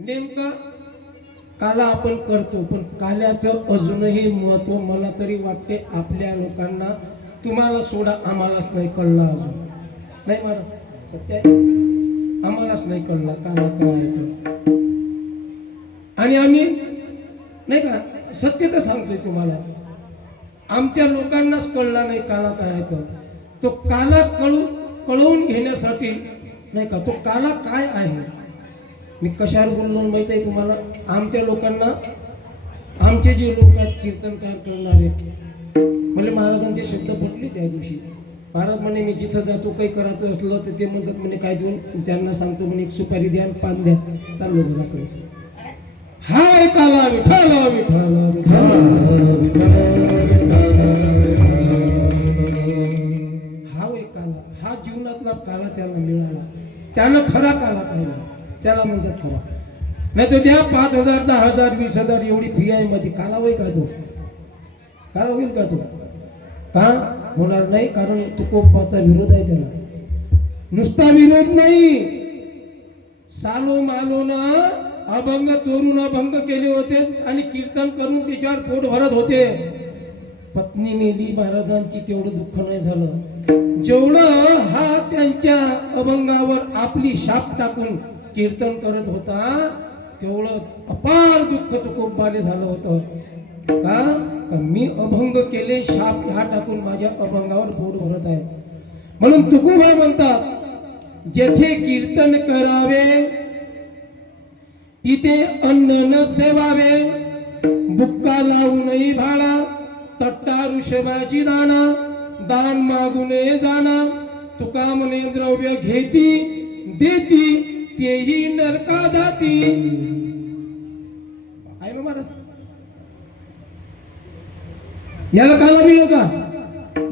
नेमका काला आपण करतो पण काल्याचं अजूनही महत्त्व मला तरी वाटते आपल्या लोकांना. तुम्हाला सोडा आम्हालाच नाही कळलं अजून. नाही मला सत्य आम्हालाच नाही कळलं काला काय आणि आम्ही नाही का सत्य तर सांगतोय तुम्हाला. आमच्या लोकांनाच कळला नाही काला काय आहे तो काला कळू कळवून घेण्यासाठी नाही का? तो काला काय आहे? मी कशावर बोललो माहीत आहे तुम्हाला? आमच्या लोकांना आमचे जे लोक आहेत कीर्तनकार करणारे म्हणजे महाराजांचे शब्द पटले त्या दिवशी. महाराज म्हणे मी जिथं जातो काही करायचं असलं तर ते म्हणतात म्हणे काय देऊन? त्यांना सांगतो म्हणे एक सुपारी द्या पान द्या. चाललो घराकडे हा काला विठाला विठाला विठाला हाव एक काला हा जीवनातला काला त्याला मिळाला. त्यानं खरा काला पाहिला. त्याला म्हणतात खरा. नाही तर द्या पाच हजार दहा हजार वीस हजार एवढी फी आहे माझी. काला होईल का तो? काला होईल का तो? का? होणार नाही कारण तुकोपाचा विरोध आहे त्याला. नुसता विरोध नाही. सालो मालोनं अभंग चोरून अभंग केले होते आणि कीर्तन करून त्याच्यावर पोट भरत होते. पत्नी मेली महाराजांची तेवढं दुःख नाही झालं. जेवढं हा त्यांच्या अभंगावर आपली शाप टाकून कीर्तन करत होता तेवढं अपार दुःख तुकोबाले झालं होतं. का? का मी अभंग केले शाप हा टाकून माझ्या अभंगावर पोट भरत आहे. म्हणून तुकोबा म्हणतात जेथे कीर्तन करावे तिथे अन्न न सेवावे. बुक्का लावूनही भाळा तट्टा ऋषभाची दाणा दान मागू नये जाणा तुका म्हणे द्रव्य घेती देती तेही नरका जाती आहे ना महाराज याला काला मिळेल का?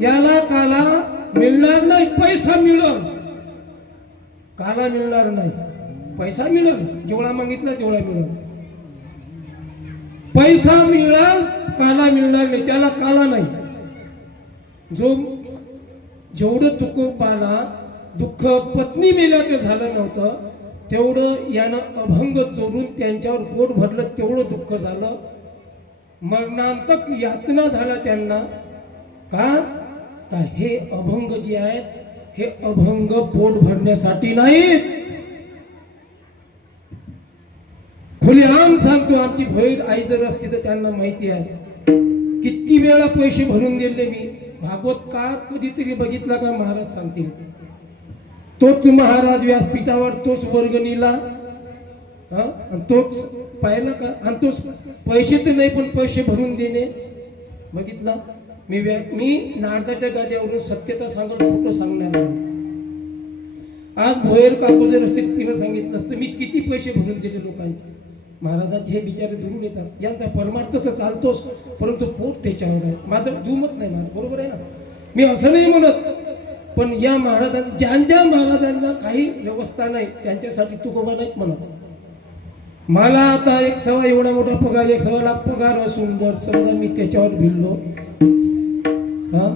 याला काला मिळणार नाही पैसा मिळल. काला मिळणार नाही पैसा मिळेल. जेवढा मागितला तेवढा मिळेल. पैसा मिळाल काला मिळणार नाही त्याला काला नाही. जो जेवढं तुकोबाला दुःख पत्नी मेल्याचं झालं नव्हतं तेवढं यानं अभंग चोरून त्यांच्यावर पोट भरलं तेवढं दुःख झालं. मरणांतक यातना झाला त्यांना. का? का हे अभंग जे आहेत हे अभंग पोट भरण्यासाठी नाहीत. खुलेआम सांगतो आमची भैर आई जर असती तर त्यांना माहिती आहे. किती वेळा पैसे भरून दिले मी. भागवत का कधीतरी बघितला का महाराज सांगतील? तोच महाराज व्यासपीठावर तोच वर्गणीला हा? आणि तोच पाहिला का? आणि तोच पैसे तर नाही पण पैसे भरून देणे. बघितला? मी व्या मी नारदाच्या गाद्यावरून सत्यता सांगत फोटो सांगणार नाही. आज भोयर काकू जर असतील तिनं सांगितलं असतं मी किती पैसे भरून दिले लोकांचे? महाराजांचे हे बिचारे दुरून येतात. यांचा परमार्थ तर चालतोच परंतु पोट त्याच्यावर आहे. माझं दुमत नाही माझं बरोबर आहे ना? मी असं नाही म्हणत पण या महाराजां ज्या ज्या महाराजांना काही व्यवस्था नाही त्यांच्यासाठी तुकोबा नाहीत म्हणत. मला आता एक सवा एवढा मोठा पगार एक सवा लाख पगार असून जर समजा मी त्याच्यावर भिडलो हा?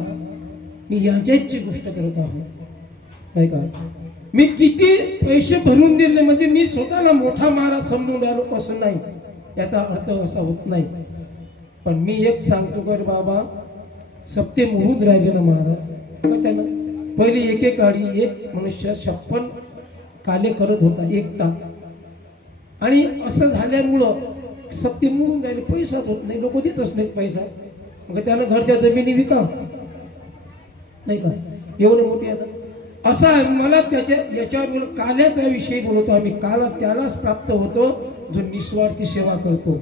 मी यांच्याची गोष्ट करत आहो. नाही का? मी किती पैसे भरून दिले म्हणजे मी स्वतःला मोठा महाराज समजून राहिलो असं नाही? याचा अर्थ असा होत नाही. पण मी एक सांगतो कर बाबा सप्ते म्हणून राहिले ना महाराज. कशानं पहिली एक एक गाडी एक मनुष्य छप्पन काले करत होता एकटा. आणि असं झाल्यामुळं सप्ते म्हणून राहिले पैसा होत नाही. लोक देतच नाहीत पैसा. मग त्यानं घरच्या जमिनी विका. नाही का? एवढे मोठे आता. असा मला त्याच्या याच्यावर काल्याच्या विषयी बोलतो आम्ही. काला त्यालाच प्राप्त होतो जो निस्वार्थी सेवा करतो.